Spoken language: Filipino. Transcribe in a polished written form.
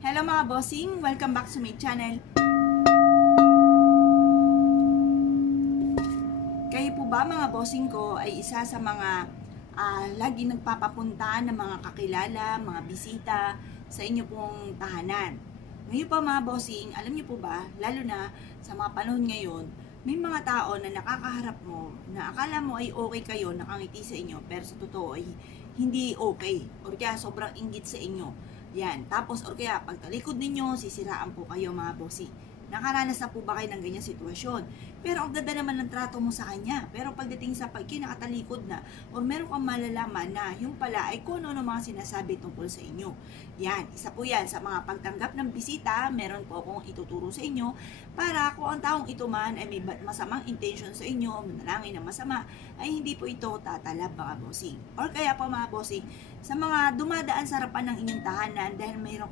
Hello mga bossing! Welcome back to my channel. Kayo po ba mga bossing ko ay isa sa mga lagi nagpapapunta ng mga kakilala, mga bisita sa inyo pong tahanan? Ngayon pa mga bossing, alam niyo po ba, lalo na sa mga panahon ngayon, may mga tao na nakakaharap mo na akala mo ay okay kayo, nakangiti sa inyo, pero sa totoo ay hindi okay. Or kaya sobrang inggit sa inyo. Yan. Tapos, or kaya pagtalikod ninyo, sisiraan po kayo mga bossing. Nakaranas na po ba kayo ng ganyang sitwasyon? Pero ang ganda naman ng trato mo sa kanya. Pero pagdating sa kinakatalikod na, o meron kang malalaman na yung pala ay kung ano mga sinasabi tungkol sa inyo. Yan, isa po yan sa mga pagtanggap ng bisita, meron po akong ituturo sa inyo para kung ang taong ito man ay may masamang intention sa inyo, manalangin na masama, ay hindi po ito tatalab mga bossing. Or kaya po mga bossing, sa mga dumadaan sa harapan ng inyong tahanan dahil mayroon